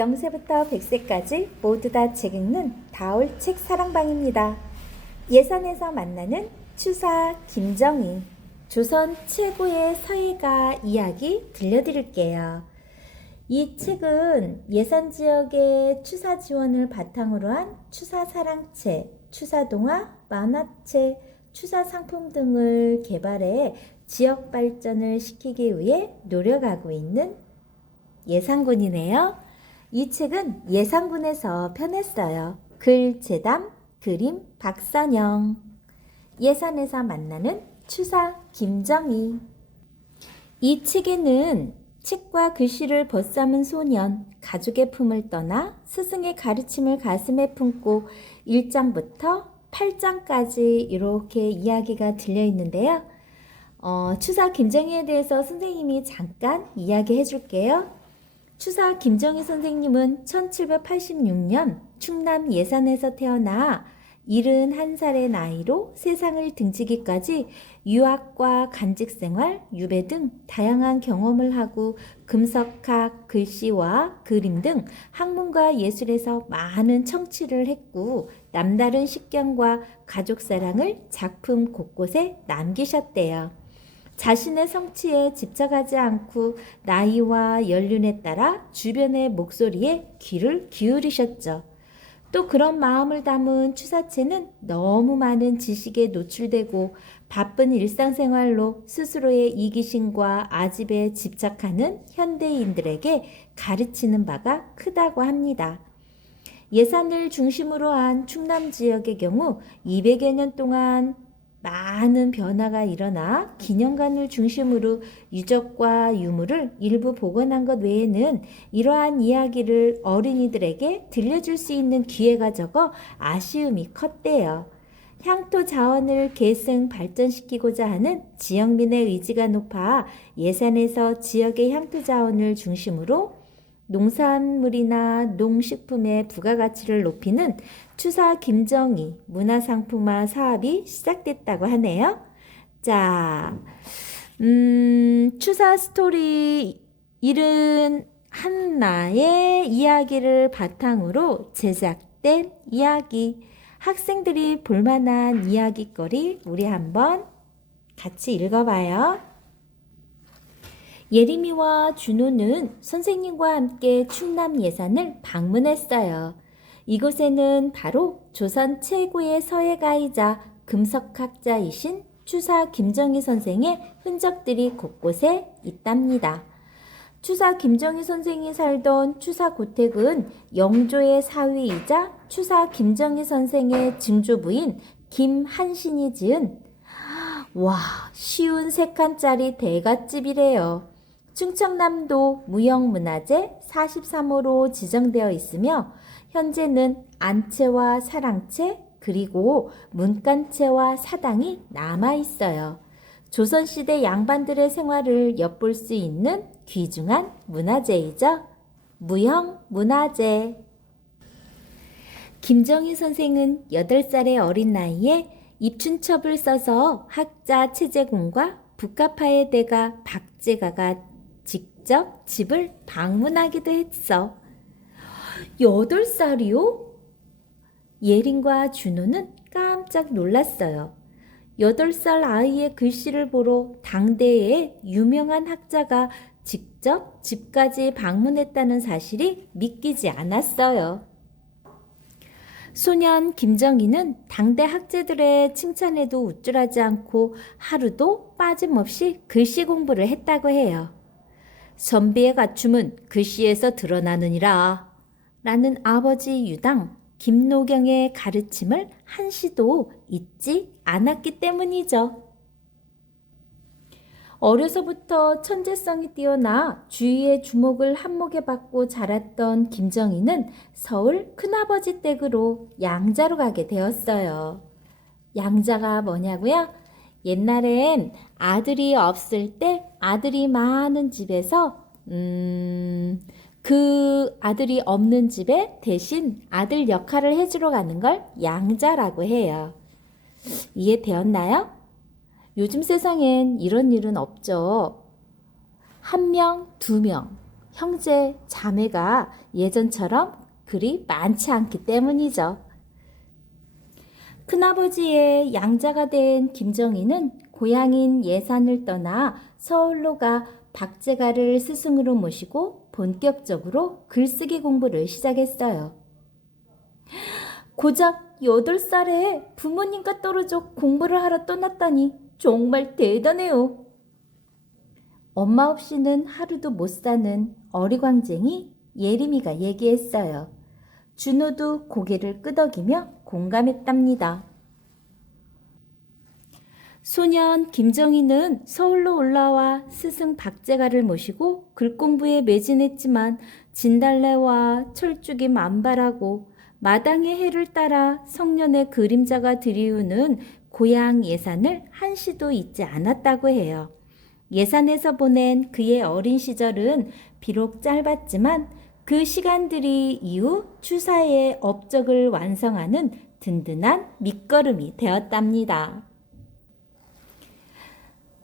0세부터 100세까지 모두 다 책 읽는 다올 책 사랑방입니다. 예산에서 만나는 추사 김정희, 조선 최고의 서예가 이야기 들려드릴게요. 이 책은 예산 지역의 추사 지원을 바탕으로 한 추사 사랑책, 추사 동화, 만화책, 추사 상품 등을 개발해 지역 발전을 시키기 위해 노력하고 있는 예산군이네요. 이 책은 예산군에서 펴냈어요. 글 제담, 그림 박선영. 예산에서 만나는 추사 김정희. 이 책에는 책과 글씨를 벗삼은 소년, 가족의 품을 떠나 스승의 가르침을 가슴에 품고 1장부터 8장까지 이렇게 이야기가 들려 있는데요. 추사 김정희에 대해서 선생님이 잠깐 이야기해 줄게요. 추사 김정희 선생님은 1786년 충남 예산에서 태어나 71살의 나이로 세상을 등지기까지 유학과 간직생활, 유배 등 다양한 경험을 하고 금석학, 글씨와 그림 등 학문과 예술에서 많은 청취를 했고 남다른 식견과 가족사랑을 작품 곳곳에 남기셨대요. 자신의 성취에 집착하지 않고 나이와 연륜에 따라 주변의 목소리에 귀를 기울이셨죠. 또 그런 마음을 담은 추사체는 너무 많은 지식에 노출되고 바쁜 일상생활로 스스로의 이기심과 아집에 집착하는 현대인들에게 가르치는 바가 크다고 합니다. 예산을 중심으로 한 충남 지역의 경우 200여 년 동안 많은 변화가 일어나 기념관을 중심으로 유적과 유물을 일부 복원한 것 외에는 이러한 이야기를 어린이들에게 들려줄 수 있는 기회가 적어 아쉬움이 컸대요. 향토 자원을 계승 발전시키고자 하는 지역민의 의지가 높아 예산에서 지역의 향토 자원을 중심으로 농산물이나 농식품의 부가가치를 높이는 추사 김정희 문화상품화 사업이 시작됐다고 하네요. 자, 추사 스토리 71나의 이야기를 바탕으로 제작된 이야기, 학생들이 볼만한 이야기거리 우리 한번 같이 읽어봐요. 예림이와 준호는 선생님과 함께 충남 예산을 방문했어요. 이곳에는 바로 조선 최고의 서예가이자 금석학자이신 추사 김정희 선생의 흔적들이 곳곳에 있답니다. 추사 김정희 선생이 살던 추사 고택은 영조의 사위이자 추사 김정희 선생의 증조부인 김한신이 지은 쉬운 3칸짜리 대갓집이래요. 충청남도 무형문화재 43호로 지정되어 있으며 현재는 안채와 사랑채 그리고 문간채와 사당이 남아있어요. 조선시대 양반들의 생활을 엿볼 수 있는 귀중한 문화재이죠. 무형문화재. 김정희 선생은 8살의 어린 나이에 입춘첩을 써서 학자 최재공과 북가파의 대가 박제가가 직접 집을 방문하기도 했어. 8살이요? 예린과 준호는 깜짝 놀랐어요. 8살 아이의 글씨를 보러 당대의 유명한 학자가 직접 집까지 방문했다는 사실이 믿기지 않았어요. 소년 김정희는 당대 학자들의 칭찬에도 우쭐하지 않고 하루도 빠짐없이 글씨 공부를 했다고 해요. 선비의 갖춤은 글씨에서 드러나느니라 라는 아버지 유당 김노경의 가르침을 한시도 잊지 않았기 때문이죠. 어려서부터 천재성이 뛰어나 주위의 주목을 한몫에 받고 자랐던 김정희는 서울 큰아버지 댁으로 양자로 가게 되었어요. 양자가 뭐냐고요? 옛날엔 아들이 없을 때 아들이 많은 집에서 그 아들이 없는 집에 대신 아들 역할을 해주러 가는 걸 양자라고 해요. 이해되었나요? 요즘 세상엔 이런 일은 없죠. 1명, 2명, 형제, 자매가 예전처럼 그리 많지 않기 때문이죠. 큰아버지의 양자가 된 김정희는 고향인 예산을 떠나 서울로 가 박제가를 스승으로 모시고 본격적으로 글쓰기 공부를 시작했어요. 고작 8살에 부모님과 떨어져 공부를 하러 떠났다니 정말 대단해요. 엄마 없이는 하루도 못 사는 어리광쟁이 예림이가 얘기했어요. 준호도 고개를 끄덕이며 공감했답니다. 소년 김정희는 서울로 올라와 스승 박제가를 모시고 글공부에 매진했지만 진달래와 철쭉이 만발하고 마당의 해를 따라 성년의 그림자가 드리우는 고향 예산을 한시도 잊지 않았다고 해요. 예산에서 보낸 그의 어린 시절은 비록 짧았지만 그 시간들이 이후 추사의 업적을 완성하는 든든한 밑거름이 되었답니다.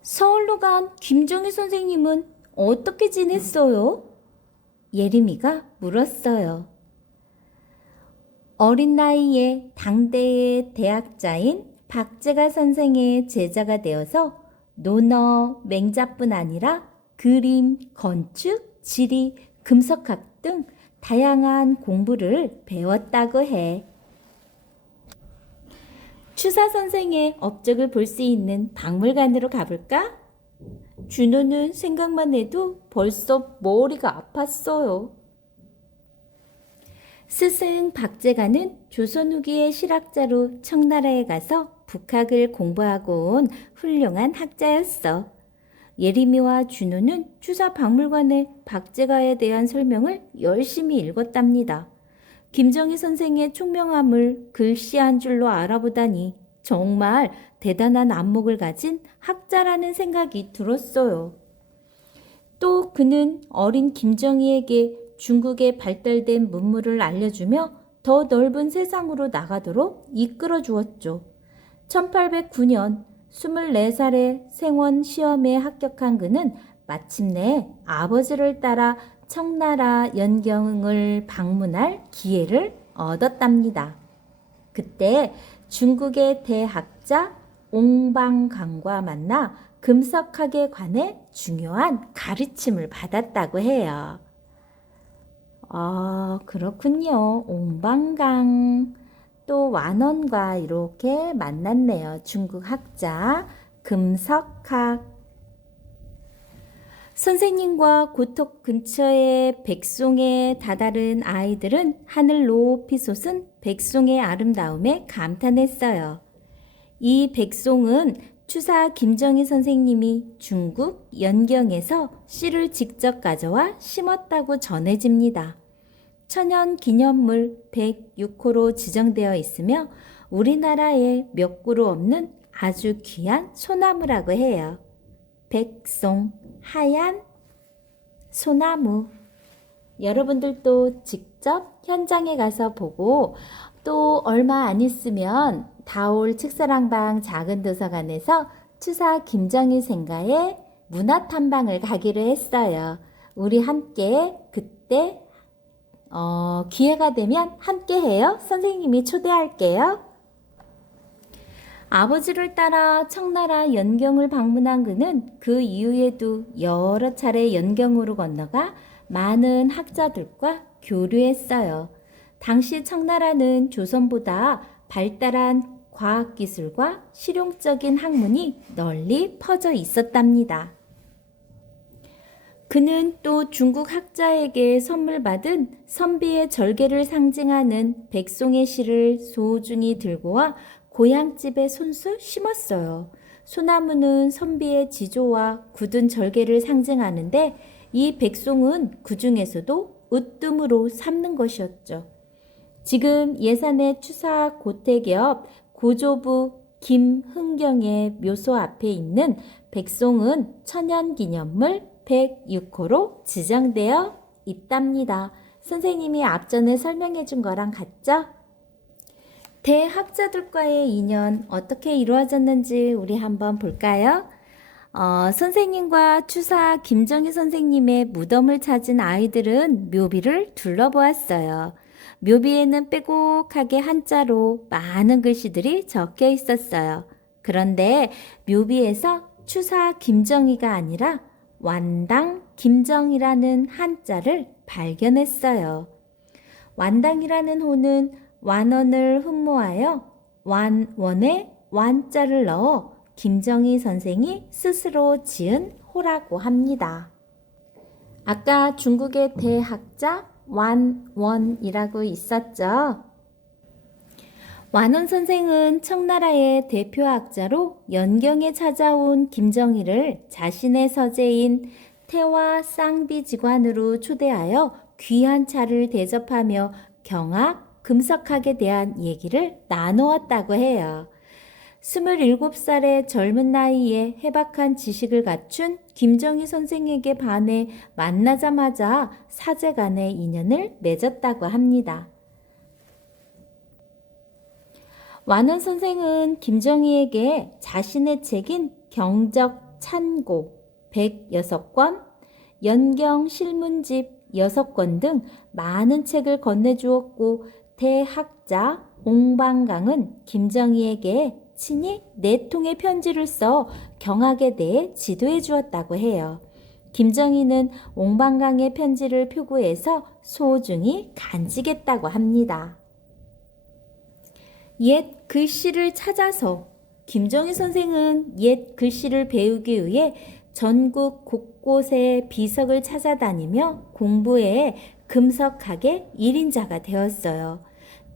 서울로 간 김정희 선생님은 어떻게 지냈어요? 예림이가 물었어요. 어린 나이에 당대의 대학자인 박제가 선생의 제자가 되어서 논어, 맹자뿐 아니라 그림, 건축, 지리, 금석학 등 다양한 공부를 배웠다고 해. 추사 선생의 업적을 볼 수 있는 박물관으로 가볼까? 준호는 생각만 해도 벌써 머리가 아팠어요. 스승 박제가는 조선 후기의 실학자로 청나라에 가서 북학을 공부하고 온 훌륭한 학자였어. 예림이와 준호는 추사 박물관의 박제가에 대한 설명을 열심히 읽었답니다. 김정희 선생의 총명함을 글씨 한 줄로 알아보다니 정말 대단한 안목을 가진 학자라는 생각이 들었어요. 또 그는 어린 김정희에게 중국의 발달된 문물을 알려주며 더 넓은 세상으로 나가도록 이끌어 주었죠. 1809년 24살에 생원 시험에 합격한 그는 마침내 아버지를 따라 청나라 연경을 방문할 기회를 얻었답니다. 그때 중국의 대학자 옹방강과 만나 금석학에 관해 중요한 가르침을 받았다고 해요. 그렇군요. 옹방강 또 완원과 이렇게 만났네요. 중국 학자 금석학. 선생님과 고턱 근처의 백송에 다다른 아이들은 하늘 높이 솟은 백송의 아름다움에 감탄했어요. 이 백송은 추사 김정희 선생님이 중국 연경에서 씨를 직접 가져와 심었다고 전해집니다. 천연 기념물 106호로 지정되어 있으며 우리나라에 몇 그루 없는 아주 귀한 소나무라고 해요. 백송, 하얀 소나무. 여러분들도 직접 현장에 가서 보고 또 얼마 안 있으면 다올 책사랑방 작은 도서관에서 추사 김정희 생가의 문화탐방을 가기로 했어요. 우리 함께 그때 기회가 되면 함께 해요. 선생님이 초대할게요. 아버지를 따라 청나라 연경을 방문한 그는 그 이후에도 여러 차례 연경으로 건너가 많은 학자들과 교류했어요. 당시 청나라는 조선보다 발달한 과학기술과 실용적인 학문이 널리 퍼져 있었답니다. 그는 또 중국 학자에게 선물 받은 선비의 절개를 상징하는 백송의 씨를 소중히 들고 와 고향집에 손수 심었어요. 소나무는 선비의 지조와 굳은 절개를 상징하는데 이 백송은 그 중에서도 으뜸으로 삼는 것이었죠. 지금 예산의 추사 고택 옆 고조부 김흥경의 묘소 앞에 있는 백송은 천연기념물 106호로 지정되어 있답니다. 선생님이 앞전에 설명해 준 거랑 같죠? 대학자들과의 인연 어떻게 이루어졌는지 우리 한번 볼까요? 선생님과 추사 김정희 선생님의 무덤을 찾은 아이들은 묘비를 둘러보았어요. 묘비에는 빼곡하게 한자로 많은 글씨들이 적혀 있었어요. 그런데 묘비에서 추사 김정희가 아니라 완당 김정희라는 한자를 발견했어요. 완당이라는 호는 완원을 흠모하여 완원에 완자를 넣어 김정희 선생이 스스로 지은 호라고 합니다. 아까 중국의 대학자 완원이라고 있었죠. 완원 선생은 청나라의 대표학자로 연경에 찾아온 김정희를 자신의 서재인 태화 쌍비지관으로 초대하여 귀한 차를 대접하며 경학, 금석학에 대한 얘기를 나누었다고 해요. 27살의 젊은 나이에 해박한 지식을 갖춘 김정희 선생에게 반해 만나자마자 사제 간의 인연을 맺었다고 합니다. 완원 선생은 김정희에게 자신의 책인 경적 찬고 106권, 연경 실문집 6권 등 많은 책을 건네주었고 대학자 옹방강은 김정희에게 친히 4통의 편지를 써 경학에 대해 지도해 주었다고 해요. 김정희는 옹방강의 편지를 표구해서 소중히 간직했다고 합니다. 옛 글씨를 찾아서 김정희 선생은 옛 글씨를 배우기 위해 전국 곳곳에 비석을 찾아다니며 공부해 금석학의 1인자가 되었어요.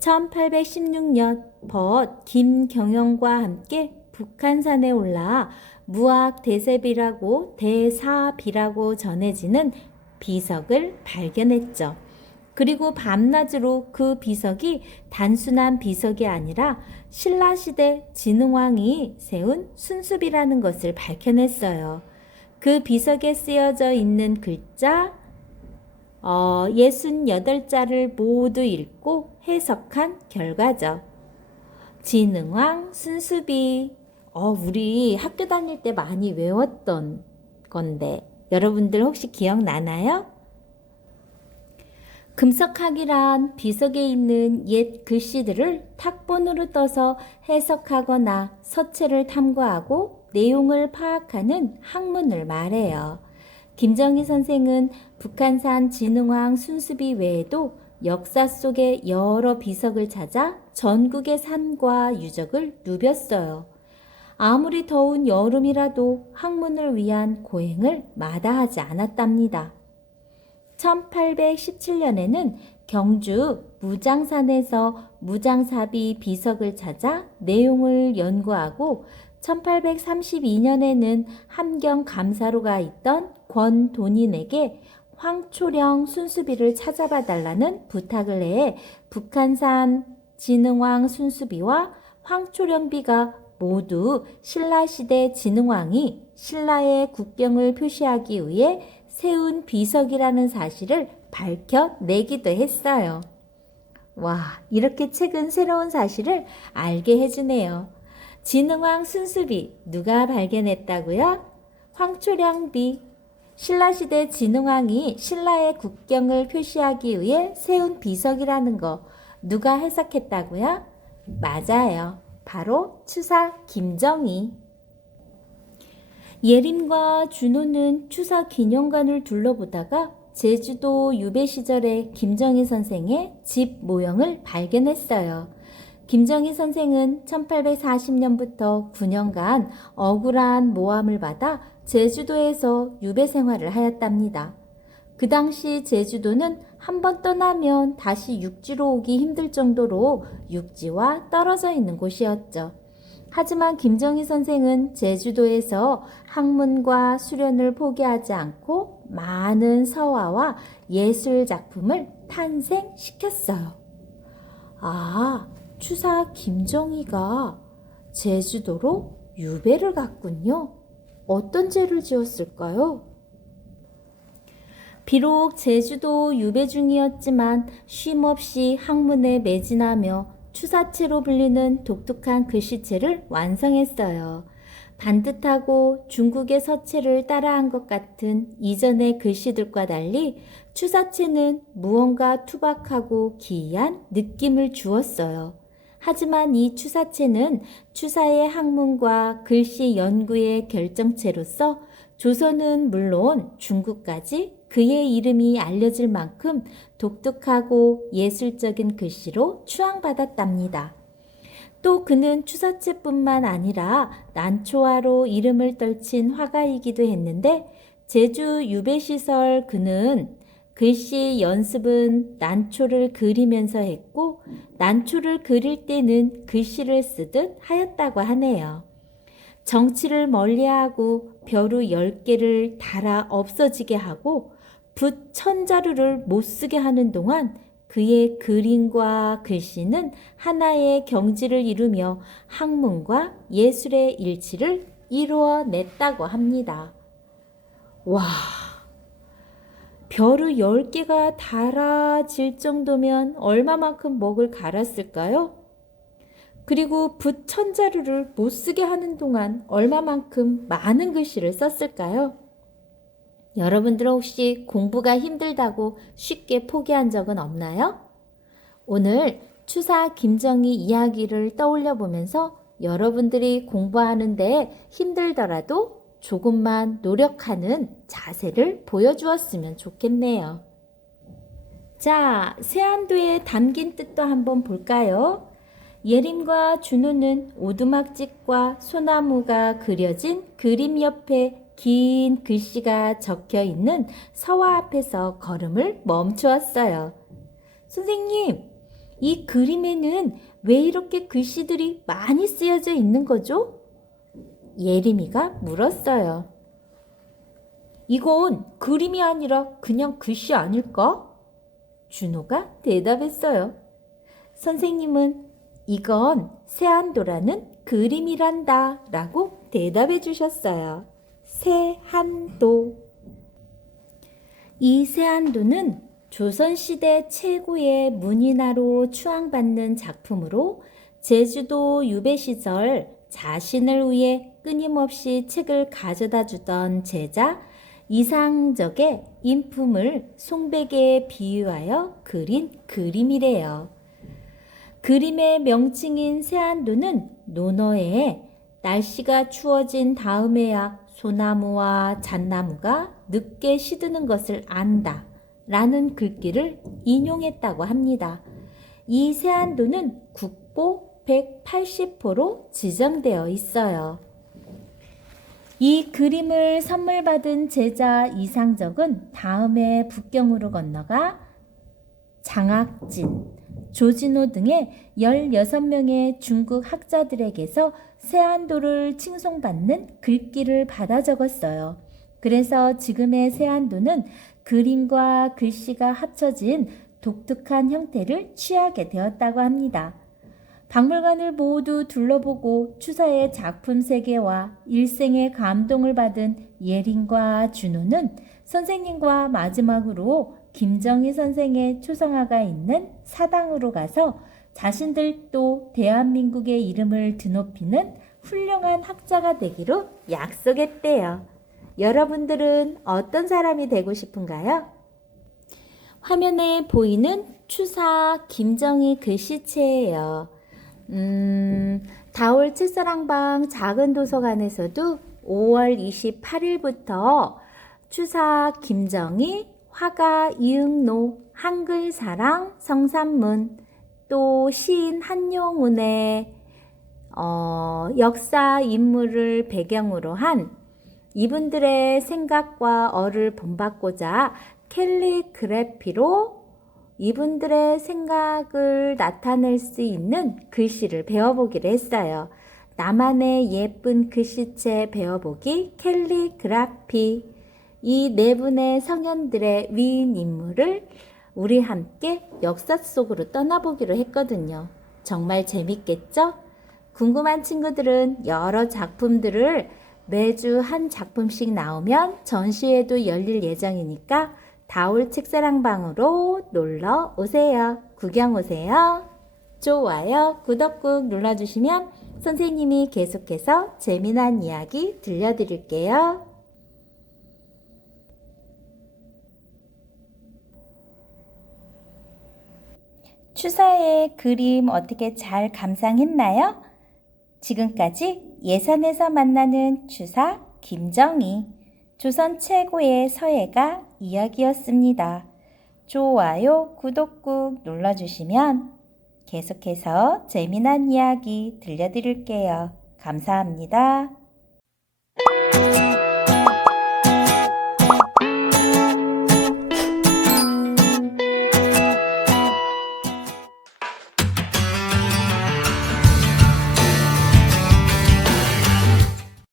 1816년 벗 김경영과 함께 북한산에 올라 무학대세비라고 대사비라고 전해지는 비석을 발견했죠. 그리고 밤낮으로 그 비석이 단순한 비석이 아니라 신라시대 진흥왕이 세운 순수비라는 것을 밝혀냈어요. 그 비석에 쓰여져 있는 글자 68자를 모두 읽고 해석한 결과죠. 진흥왕 순수비. 우리 학교 다닐 때 많이 외웠던 건데 여러분들 혹시 기억나나요? 금석학이란 비석에 있는 옛 글씨들을 탁본으로 떠서 해석하거나 서체를 탐구하고 내용을 파악하는 학문을 말해요. 김정희 선생은 북한산 진흥왕 순수비 외에도 역사 속의 여러 비석을 찾아 전국의 산과 유적을 누볐어요. 아무리 더운 여름이라도 학문을 위한 고행을 마다하지 않았답니다. 1817년에는 경주 무장산에서 무장사비 비석을 찾아 내용을 연구하고 1832년에는 함경 감사로가 있던 권돈인에게 황초령 순수비를 찾아봐 달라는 부탁을 해 북한산 진흥왕 순수비와 황초령비가 모두 신라시대 진흥왕이 신라의 국경을 표시하기 위해 세운 비석이라는 사실을 밝혀내기도 했어요. 와, 이렇게 책은 새로운 사실을 알게 해주네요. 진흥왕 순수비 누가 발견했다고요? 황초령비. 신라시대 진흥왕이 신라의 국경을 표시하기 위해 세운 비석이라는 거 누가 해석했다고요? 맞아요. 바로 추사 김정희. 예림과 준호는 추사 기념관을 둘러보다가 제주도 유배 시절에 김정희 선생의 집 모형을 발견했어요. 김정희 선생은 1840년부터 9년간 억울한 모함을 받아 제주도에서 유배 생활을 하였답니다. 그 당시 제주도는 한번 떠나면 다시 육지로 오기 힘들 정도로 육지와 떨어져 있는 곳이었죠. 하지만 김정희 선생은 제주도에서 학문과 수련을 포기하지 않고 많은 서화와 예술 작품을 탄생시켰어요. 추사 김정희가 제주도로 유배를 갔군요. 어떤 죄를 지었을까요? 비록 제주도 유배 중이었지만 쉼없이 학문에 매진하며 추사체로 불리는 독특한 글씨체를 완성했어요. 반듯하고 중국의 서체를 따라한 것 같은 이전의 글씨들과 달리 추사체는 무언가 투박하고 기이한 느낌을 주었어요. 하지만 이 추사체는 추사의 학문과 글씨 연구의 결정체로서 조선은 물론 중국까지 그의 이름이 알려질 만큼 독특하고 예술적인 글씨로 추앙받았답니다. 또 그는 추사체뿐만 아니라 난초화로 이름을 떨친 화가이기도 했는데 제주 유배시설 그는 글씨 연습은 난초를 그리면서 했고 난초를 그릴 때는 글씨를 쓰듯 하였다고 하네요. 정치를 멀리하고 벼루 10개를 달아 없어지게 하고 붓 1000자루를 못쓰게 하는 동안 그의 그림과 글씨는 하나의 경지를 이루며 학문과 예술의 일치를 이루어냈다고 합니다. 와, 벼루 10개가 달아질 정도면 얼마만큼 먹을 갈았을까요? 그리고 붓 1000자루를 못쓰게 하는 동안 얼마만큼 많은 글씨를 썼을까요? 여러분들은 혹시 공부가 힘들다고 쉽게 포기한 적은 없나요? 오늘 추사 김정희 이야기를 떠올려 보면서 여러분들이 공부하는데 힘들더라도 조금만 노력하는 자세를 보여주었으면 좋겠네요. 자, 세안도에 담긴 뜻도 한번 볼까요? 예림과 준호는 오두막집과 소나무가 그려진 그림 옆에 긴 글씨가 적혀 있는 서화 앞에서 걸음을 멈추었어요. 선생님, 이 그림에는 왜 이렇게 글씨들이 많이 쓰여져 있는 거죠? 예림이가 물었어요. 이건 그림이 아니라 그냥 글씨 아닐까? 준호가 대답했어요. 선생님은 이건 세안도라는 그림이란다 라고 대답해 주셨어요. 세안도. 이 세안도는 조선시대 최고의 문인화로 추앙받는 작품으로 제주도 유배 시절 자신을 위해 끊임없이 책을 가져다 주던 제자 이상적의 인품을 송백에 비유하여 그린 그림이래요. 그림의 명칭인 세안도는 논어에 날씨가 추워진 다음에야 소나무와 잣나무가 늦게 시드는 것을 안다 라는 글귀를 인용했다고 합니다. 이 세안도는 국보 180호로 지정되어 있어요. 이 그림을 선물 받은 제자 이상적은 다음에 북경으로 건너가 장학진, 조진호 등의 16명의 중국 학자들에게서 세안도를 칭송받는 글귀를 받아 적었어요. 그래서 지금의 세안도는 그림과 글씨가 합쳐진 독특한 형태를 취하게 되었다고 합니다. 박물관을 모두 둘러보고 추사의 작품 세계와 일생의 감동을 받은 예린과 준호는 선생님과 마지막으로 김정희 선생의 초상화가 있는 사당으로 가서 자신들도 대한민국의 이름을 드높이는 훌륭한 학자가 되기로 약속했대요. 여러분들은 어떤 사람이 되고 싶은가요? 화면에 보이는 추사 김정희 글씨체예요. 다올 책사랑방 작은 도서관에서도 5월 28일부터 추사 김정희, 화가 이응노, 한글사랑, 성산문, 또 시인 한용운의 역사 인물을 배경으로 한 이분들의 생각과 어를 본받고자 캘리그래피로 이분들의 생각을 나타낼 수 있는 글씨를 배워보기로 했어요. 나만의 예쁜 글씨체 배워보기 캘리그라피. 이 네 분의 성현들의 위인 인물을 우리 함께 역사 속으로 떠나보기로 했거든요. 정말 재밌겠죠? 궁금한 친구들은 여러 작품들을 매주 한 작품씩 나오면 전시회도 열릴 예정이니까 다올 책사랑방으로 놀러 오세요. 구경 오세요. 좋아요, 구독 꾹 눌러주시면 선생님이 계속해서 재미난 이야기 들려드릴게요. 추사의 그림 어떻게 잘 감상했나요? 지금까지 예산에서 만나는 추사 김정희, 조선 최고의 서예가 이야기였습니다. 좋아요, 구독 꾹 눌러주시면 계속해서 재미난 이야기 들려드릴게요. 감사합니다.